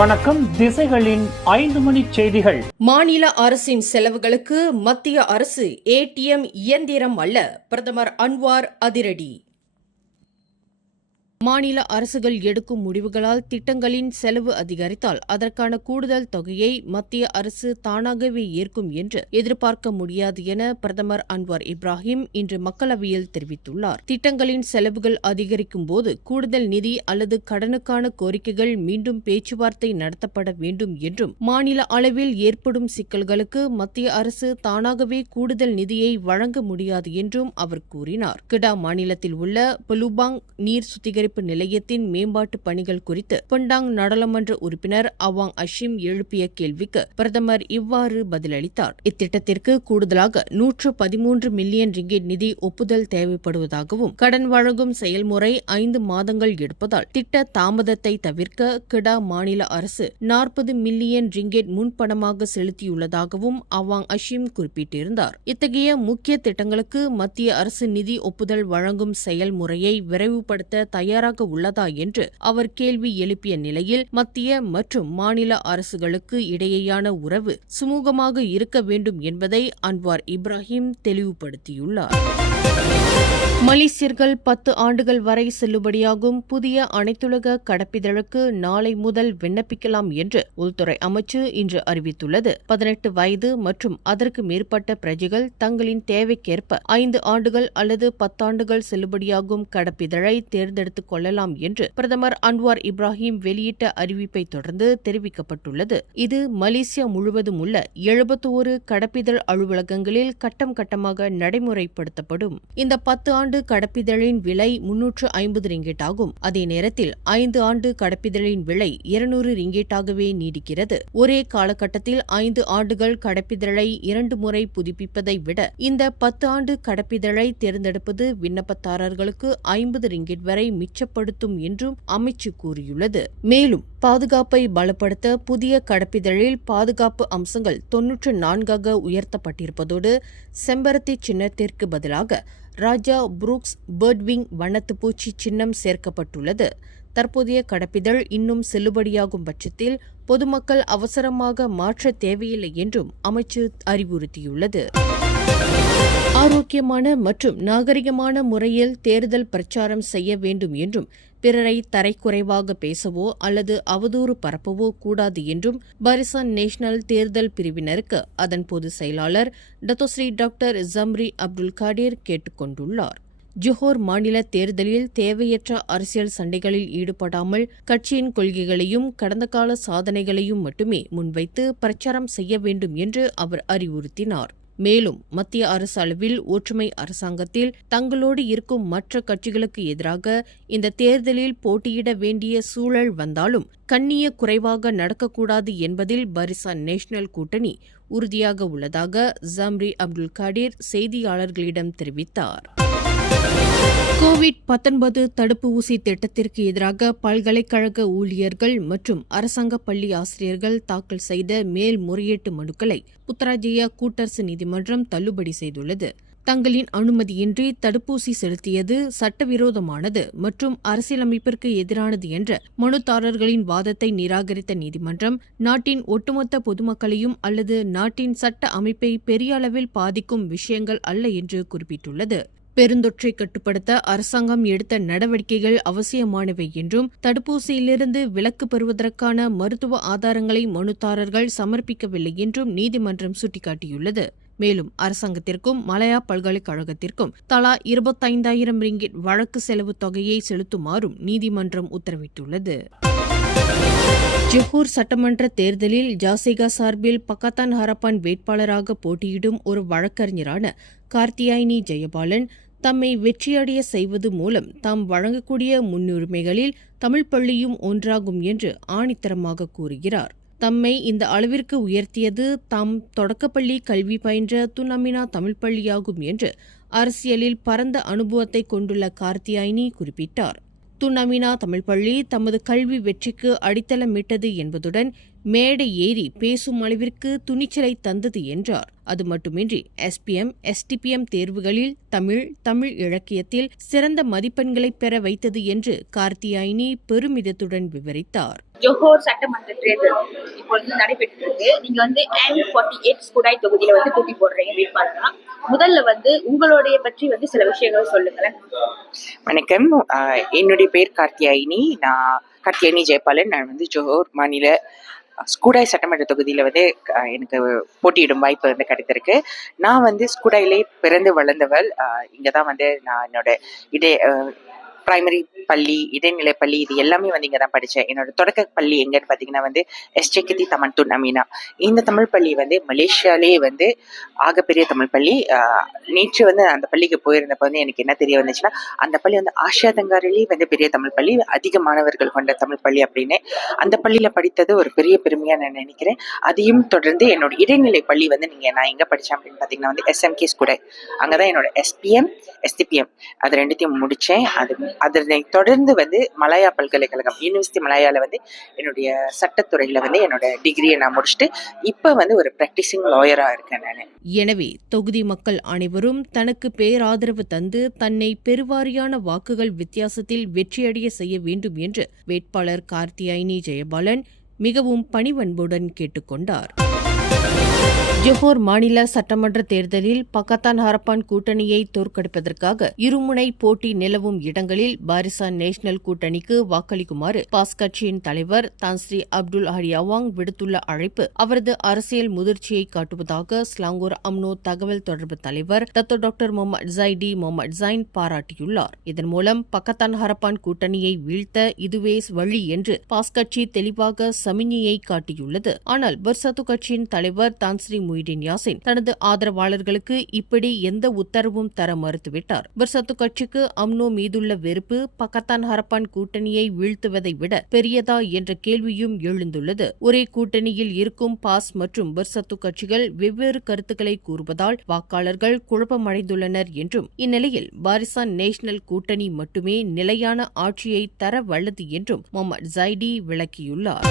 வணக்கம். திசைகளின் 5 மணி செய்திகள். மாநில அரசின் செலவுகளுக்கு மத்திய அரசு ஏடிஎம் இயந்திரம் அல்ல, பிரதமர் அன்வார் அதிரடி. மாநில அரசுகள் எடுக்கும் முடிவுகளால் திட்டங்களின் செலவு அதிகரித்தால் அதற்கான கூடுதல் தொகையை மத்திய அரசு தானாகவே ஏற்கும் என்று எதிர்பார்க்க முடியாது என பிரதமர் அன்வார் இப்ராஹிம் இன்று மக்களவையில் தெரிவித்துள்ளார். திட்டங்களின் செலவுகள் அதிகரிக்கும் போது கூடுதல் நிதி அல்லது கடனுக்கான கோரிக்கைகள் மீண்டும் பேச்சுவார்த்தை நடத்தப்பட வேண்டும் என்றும், மாநில அளவில் ஏற்படும் சிக்கல்களுக்கு மத்திய அரசு தானாகவே கூடுதல் நிதியை வழங்க முடியாது என்றும் அவர் கூறினார். கிடா மாநிலத்தில் உள்ள பலுபாங் நீர் சுத்திகரிப்பு நிலையத்தின் மேம்பாட்டு பணிகள் குறித்து பண்டாங் நாடாளுமன்ற உறுப்பினர் அவாங் அஷிம் எழுப்பிய கேள்விக்கு பிரதமர் இவ்வாறு பதிலளித்தார். இத்திட்டத்திற்கு கூடுதலாக 113 மில்லியன் ரிங்கெட் நிதி ஒப்புதல் தேவைப்படுவதாகவும், கடன் வழங்கும் செயல்முறை 5 மாதங்கள் எடுப்பதால் திட்ட தாமதத்தை தவிர்க்க கிடா மாநில அரசு 40 மில்லியன் ரிங்கெட் முன்பணமாக செலுத்தியுள்ளதாகவும் அவாங் அஷிம் குறிப்பிட்டிருந்தார். இத்தகைய முக்கிய திட்டங்களுக்கு மத்திய அரசு நிதி ஒப்புதல் வழங்கும் செயல்முறையை விரைவுபடுத்த தயாராக உள்ளதா என்று அவர் கேள்வி எழுப்பிய நிலையில், மத்திய மற்றும் மாநில அரசுகளுக்கு இடையேயான உறவு சுமூகமாக இருக்க வேண்டும் என்பதை அன்வார் இப்ராஹிம் தெளிவுபடுத்தியுள்ளார். மலேசியர்கள் 10 ஆண்டுகள் வரை செல்லுபடியாகும் புதிய அனைத்துலக கடப்பிதழுக்கு நாளை முதல் விண்ணப்பிக்கலாம் என்று உள்துறை அமைச்சு இன்று அறிவித்துள்ளது. 18 வயது மற்றும் அதற்கு மேற்பட்ட பிரஜைகள் தங்களின் தேவைக்கேற்ப 5 ஆண்டுகள் அல்லது 10 ஆண்டுகள் செல்லுபடியாகும் கடப்பிதழை தேர்ந்தெடுத்துக் கொள்ளலாம் என்று பிரதமர் அன்வார் இப்ராஹிம் வெளியிட்ட அறிவிப்பை தொடர்ந்து தெரிவிக்கப்பட்டுள்ளது. இது மலேசியா முழுவதும் உள்ள 71 கடப்பிதழ் அலுவலகங்களில் கட்டம் கட்டமாக நடைமுறைப்படுத்தப்படும். இந்த 10 ஆண்டு கடப்பிதழின் விலை 350 ரிங்கெட் ஆகும். அதே நேரத்தில் 5 ஆண்டு கடப்பிதழின் விலை 200 ரிங்கெட்டாகவே நீடிக்கிறது. ஒரே காலகட்டத்தில் 5 ஆண்டுகள் கடப்பிதழை 2 முறை புதுப்பிப்பதை விட இந்த 10 ஆண்டு கடப்பிதழை தேர்ந்தெடுப்பது விண்ணப்பதாரர்களுக்கு 50 ரிங்கெட் வரை மிச்சப்படுத்தும் என்றும் அமைச்சு கூறியுள்ளது. மேலும் பாதுகாப்பை பலப்படுத்த புதிய கடப்பிதழில் பாதுகாப்பு அம்சங்கள் 94ஆக உயர்த்தப்பட்டிருப்பதோடு செம்பருத்தி சின்னத்திற்கு பதிலாக ராஜா புரூக்ஸ் பேர்ட்விங் வண்ணத்துப்பூச்சி சின்னம் சேர்க்கப்பட்டுள்ளது. தற்போதைய கடப்பிதழ் இன்னும் செல்லுபடியாகும் பட்சத்தில் பொதுமக்கள் அவசரமாக மாற்ற தேவையில்லை என்றும் அமைச்சு அறிவுறுத்தியுள்ளது. ஆரோக்கியமான மற்றும் நாகரிகமான முறையில் தேர்தல் பிரச்சாரம் செய்ய வேண்டும் என்றும், பிறரை தரைக்குறைவாக பேசவோ அல்லது அவதூறு பரப்பவோ கூடாது என்றும் பரிசான் நேஷனல் தேர்தல் பிரிவினருக்கு அதன் பொதுச் செயலாளர் Dato Sri doctor Zamri Abdul Kadir கேட்டுக் கொண்டுள்ளார். ஜோஹர் மாநில தேர்தலில் தேவையற்ற அரசியல் சண்டைகளில் ஈடுபடாமல் கட்சியின் கொள்கைகளையும் கடந்த கால சாதனைகளையும் மட்டுமே முன்வைத்து பிரச்சாரம் செய்ய வேண்டும் என்று அவர் அறிவுறுத்தினார். மேலும் மத்திய அரசு அளவில் ஒற்றுமை அரசாங்கத்தில் தங்களோடு இருக்கும் மற்ற கட்சிகளுக்கு எதிராக இந்த தேர்தலில் போட்டியிட வேண்டிய சூழல் வந்தாலும் கண்ணிய குறைவாக நடக்கக்கூடாது என்பதில் பரிசான் நேஷனல் கூட்டணி உறுதியாக உள்ளதாக ஜம்ரி அப்துல் காடீர் செய்தியாளர்களிடம் தெரிவித்தார். கோவிட்-19 தடுப்பு ஊசி திட்டத்திற்கு எதிராக பல்கலைக்கழக ஊழியர்கள் மற்றும் அரசாங்க பள்ளி ஆசிரியர்கள் தாக்கல் செய்த மேல்முறையீட்டு மனுக்களை புத்ராஜயா கூட்டரசு நீதிமன்றம் தள்ளுபடி செய்துள்ளது. தங்களின் அனுமதியின்றி தடுப்பூசி செலுத்தியது சட்டவிரோதமானது மற்றும் அரசியலமைப்பிற்கு எதிரானது என்ற மனுதாரர்களின் வாதத்தை நிராகரித்த நீதிமன்றம், நாட்டின் ஒட்டுமொத்த பொதுமக்களையும் அல்லது நாட்டின் சட்ட அமைப்பை பெரிய அளவில் பாதிக்கும் விஷயங்கள் அல்ல என்று குறிப்பிட்டுள்ளது. பெருந்தொற்றை கட்டுப்படுத்த அரசாங்கம் எடுத்த நடவடிக்கைகள் அவசியமானவை என்றும், தடுப்பூசியிலிருந்து விலக்கு பெறுவதற்கான மருத்துவ ஆதாரங்களை மனுதாரர்கள் சமர்ப்பிக்கவில்லை என்றும் நீதிமன்றம் சுட்டிக்காட்டியுள்ளது. மேலும் அரசாங்கத்திற்கும் மலாயா பல்கலைக்கழகத்திற்கும் தலா 25,000 ரிங்கிட் வழக்கு செலவு தொகையை செலுத்துமாறும் நீதிமன்றம் உத்தரவிட்டுள்ளது. ஜோஹர் சட்டமன்ற தேர்தலில் ஜாசிகா சார்பில் பக்கத்தான் ஹரப்பான் வேட்பாளராக போட்டியிடும் ஒரு வழக்கறிஞரான கார்த்தியாயினி ஜெயபாலன் தம்மை வெற்றியடைய செய்வது மூலம் தாம் வழங்கக்கூடிய முன்னுரிமைகளில் தமிழ் பள்ளியும் ஒன்றாகும் என்று ஆணித்தரமாக கூறுகிறார். தம்மை இந்த அளவிற்கு உயர்த்தியது தாம் தொடக்கப்பள்ளி கல்வி பயின்ற துன்னமினா தமிழ் பள்ளியாகும் என்று அரசியலில் பரந்த அனுபவத்தை கொண்டுள்ள கார்த்தியாயினி குறிப்பிட்டார். துன்னமினா தமிழ் பள்ளி தமது கல்வி வெற்றிக்கு அடித்தளமிட்டது என்பதுடன் மேடை ஏறி பேசும் அளவிற்கு துணிச்சலை தந்தது என்றார். அது மட்டுமின்றி SPM, STPM தேர்வுகளில் தமிழ் இலக்கியத்தில் சிறந்த மதிப்பெண்களை பெற வைத்தது என்று கார்த்தியாயினி பெருமிதத்துடன் விவரித்தார். ஜோஹர் சட்டமன்ற தேர்தல் இப்பொழுது நடைபெற்றிருக்கு. நீங்க N48 ஸ்குடாய் தொகுதியில போட்டி போடுறீங்க வேட்பாளரா. முதல்ல உங்களுடைய பற்றி சில விஷயங்கள் சொல்லுங்களேன். வணக்கம், என்னுடைய பேர் கார்த்தியாயினி. நான் கார்த்தியாயினி ஜெயபாலன். நான் ஜோஹர் மாநில ஸ்கூடாய் சட்டமன்ற தொகுதியில் எனக்கு போட்டியிடும் வாய்ப்பு கிடைத்திருக்கு. நான் ஸ்கூடாயிலே பிறந்து வளர்ந்தவள். இங்கே தான் நான் என்னோட பிரைமரி பள்ளி, இடைநிலை பள்ளி இது எல்லாமே இங்கே தான் படித்தேன். என்னோட தொடக்க பள்ளி எங்கன்னு பார்த்தீங்கன்னா SJKT தமன்துன் அமீனா. இந்த தமிழ் பள்ளி மலேசியாலே ஆகப்பெரிய தமிழ் பள்ளி. நேற்று அந்த பள்ளிக்கு போயிருந்தப்போ எனக்கு என்ன தெரிய வந்துச்சுன்னா, அந்த பள்ளி ஆசியா தங்காரிலே பெரிய தமிழ் பள்ளி, அதிக மாணவர்கள் கொண்ட தமிழ் பள்ளி அப்படின்னு. அந்த பள்ளியில் படித்தது ஒரு பெரிய பெருமையாக நான் நினைக்கிறேன். அதையும் தொடர்ந்து என்னோட இடைநிலை பள்ளி நான் எங்கே படித்தேன் அப்படின்னு பார்த்தீங்கன்னா SMK ஸ்கூடாய். அங்கே தான் என்னோட SPM, STPM அது ரெண்டுத்தையும் முடித்தேன். அதனை தொடர்ந்து மலாயா பல்கலைக்கழகம் யூனிவர்சிட்டி மலாயால என்னுடைய சட்டத்துறையில என்னோட டிகிரியை நான் முடிச்சுட்டு இப்ப ஒரு பிராக்டிசிங் லாயரா இருக்கேன் நான். எனவே தொகுதி மக்கள் அனைவரும் தனக்கு பேராதரவு தந்து தன்னை பெருவாரியான வாக்குகள் வித்தியாசத்தில் வெற்றியடைய செய்ய வேண்டும் என்று வேட்பாளர் கார்த்தியாயினி ஜெயபாலன் மிகவும் பணிவன்புடன் கேட்டுக்கொண்டார். ஜோஹர் மாநில சட்டமன்ற தேர்தலில் பக்கத்தான் ஹரப்பான் கூட்டணியை தோற்கடிப்பதற்காக இருமுனை போட்டி நிலவும் இடங்களில் பாரிசான் நேஷனல் கூட்டணிக்கு வாக்களிக்குமாறு பாஸ் கட்சியின் தலைவர் தான்ஸ்ரீ அப்துல் ஹரியாவாங் விடுத்துள்ள அழைப்பு அவரது அரசியல் முதிர்ச்சியை காட்டுவதாக ஸ்லாங்கூர் அம்னோ தகவல் தொடர்பு தலைவர் டாக்டர் முகமது ஜைடி முகமது ஜைன் பாராட்டியுள்ளார். இதன் மூலம் பக்கத்தான் ஹரப்பான் கூட்டணியை வீழ்த்த இதுவே வழி என்று பாஸ் கட்சி தெளிவாக சமிஞ்ஞையை காட்டியுள்ளது. ஆனால் பர்சத்து கட்சியின் தலைவர் தான்ஸ்ரீ முய்டின் யாசின் தனது ஆதரவாளர்களுக்கு இப்படி எந்த உத்தரவும் தர மறுத்துவிட்டார். பர்சத்து கட்சிக்கு அம்னோ மீதுள்ள வெறுப்பு பக்கத்தான் ஹரப்பான் கூட்டணியை வீழ்த்துவதை விட பெரியதா என்ற கேள்வியும் எழுந்துள்ளது. ஒரே கூட்டணியில் இருக்கும் பாஸ் மற்றும் பர்சத்து கட்சிகள் வெவ்வேறு கருத்துக்களை கூறுவதால் வாக்காளர்கள் குழப்பமடைந்துள்ளனர் என்றும் இந்நிலையில் பாரிசான் நேஷனல் கூட்டணி மட்டுமே நிலையான ஆட்சியை தர வல்லது என்றும் முகமது ஜைடி விளக்கியுள்ளார்.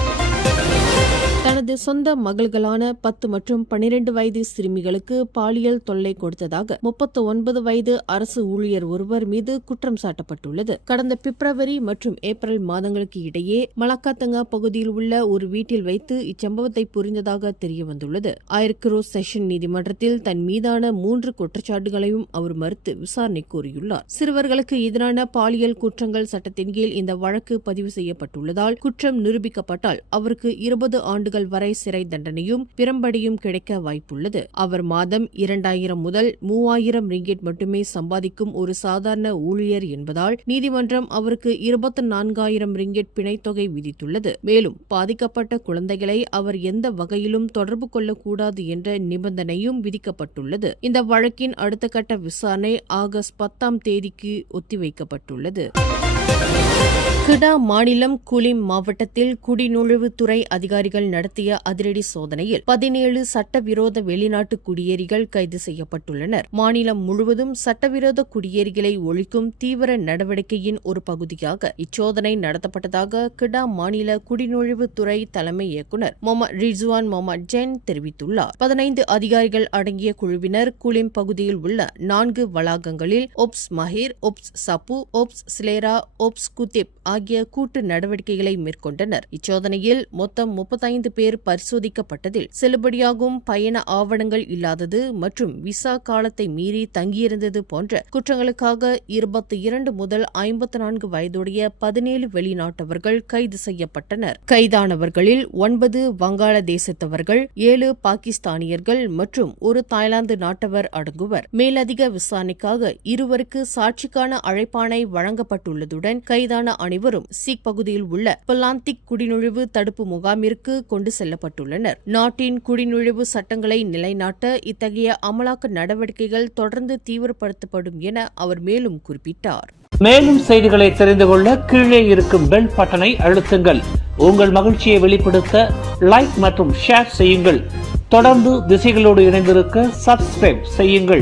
தனது சொந்த மகள்களான 10 மற்றும் 12 வயது சிறுமிகளுக்கு பாலியல் தொல்லை கொடுத்ததாக 39 வயது அரசு ஊழியர் ஒருவர் மீது குற்றம் சாட்டப்பட்டுள்ளது. கடந்த பிப்ரவரி மற்றும் ஏப்ரல் மாதங்களுக்கு இடையே மலக்காத்தங்கா பகுதியில் உள்ள ஒரு வீட்டில் வைத்து இச்சம்பவத்தை புரிந்ததாக தெரியவந்துள்ளது. ஆயிரக்ரோ செஷன் நீதிமன்றத்தில் தன் மீதான 3 குற்றச்சாட்டுகளையும் அவர் மறுத்து விசாரணை கோரியுள்ளார். சிறுவர்களுக்கு எதிரான பாலியல் குற்றங்கள் சட்டத்தின் கீழ் இந்த வழக்கு பதிவு செய்யப்பட்டுள்ளதால் குற்றம் நிரூபிக்கப்பட்டால் அவருக்கு 20 ஆண்டுகள் வரை சிறை தண்டனையும் பிரம்படியும் கிடைக்க வாய்ப்புள்ளது. அவர் மாதம் 2000 முதல் 3000 ரிங்கெட் மட்டுமே சம்பாதிக்கும் ஒரு சாதாரண ஊழியர் என்பதால் நீதிமன்றம் அவருக்கு 24,000 ரிங்கெட் பிணைத்தொகை விதித்துள்ளது. மேலும் பாதிக்கப்பட்ட குழந்தைகளை அவர் எந்த வகையிலும் தொடர்பு கொள்ளக்கூடாது என்ற நிபந்தனையும் விதிக்கப்பட்டுள்ளது. இந்த வழக்கின் அடுத்த கட்ட விசாரணை ஆகஸ்ட் 10ஆம் தேதிக்கு ஒத்திவைக்கப்பட்டுள்ளது. கிடா மாநிலம் குலிம் மாவட்டத்தில் குடிநுழைவுத்துறை அதிகாரிகள் நடத்திய அதிரடி சோதனையில் 17 சட்டவிரோத வெளிநாட்டு குடியேறிகள் கைது செய்யப்பட்டுள்ளனர். மாநிலம் முழுவதும் சட்டவிரோத குடியேறிகளை ஒழிக்கும் தீவிர நடவடிக்கையின் ஒரு பகுதியாக இச்சோதனை நடத்தப்பட்டதாக கிடா மாநில குடிநுழைவுத்துறை தலைமை இயக்குநர் முகமது ரிஜ்வான் முகமது ஜென் தெரிவித்துள்ளார். 15 அதிகாரிகள் அடங்கிய குழுவினர் குலிம் பகுதியில் உள்ள 4 வளாகங்களில் ஒப்ஸ் மஹிர், ஒப்ஸ் சப்பு, ஒப்ஸ் ஸ்லேரா, ஒப்ஸ் குத்திப் ஆகிய கூட்டு நடவடிக்கைகளை மேற்கொண்டனர். இச்சோதனையில் மொத்தம் 35 பேர் பரிசோதிக்கப்பட்டதில் செல்லுபடியாகும் பயண ஆவணங்கள் இல்லாதது மற்றும் விசா காலத்தை மீறி தங்கியிருந்தது போன்ற குற்றங்களுக்காக 22 முதல் 54 வயதுடைய 17 வெளிநாட்டவர்கள் கைது செய்யப்பட்டனர். கைதானவர்களில் 9 வங்காளதேசத்தவர்கள், 7 பாகிஸ்தானியர்கள் மற்றும் ஒரு தாய்லாந்து நாட்டவர் அடங்குவர். மேலதிக விசாரணைக்காக இருவருக்கு சாட்சிக்கான அழைப்பாணை வழங்கப்பட்டுள்ளதுடன் கைதான அனைவரும் சீக் பகுதியில் உள்ள பலாந்திக் குடிநுழைவு தடுப்பு முகாமிற்கு கொண்டு செல்லப்பட்டுள்ளனர். நாட்டின் குடிநுழைவு சட்டங்களை நிலைநாட்ட இத்தகைய அமலாக்க நடவடிக்கைகள் தொடர்ந்து தீவிரப்படுத்தப்படும் என அவர் மேலும் குறிப்பிட்டார். மேலும் செய்திகளை தெரிந்து கொள்ள கீழே இருக்கும் பெல் பட்டனை அழுத்துங்கள். உங்கள் மகிழ்ச்சியை வெளிப்படுத்த லைக் மற்றும் ஷேர் செய்யுங்கள். தொடர்ந்து திசைகளோடு இணைந்திருக்க சப்ஸ்கிரைப் செய்யுங்கள்.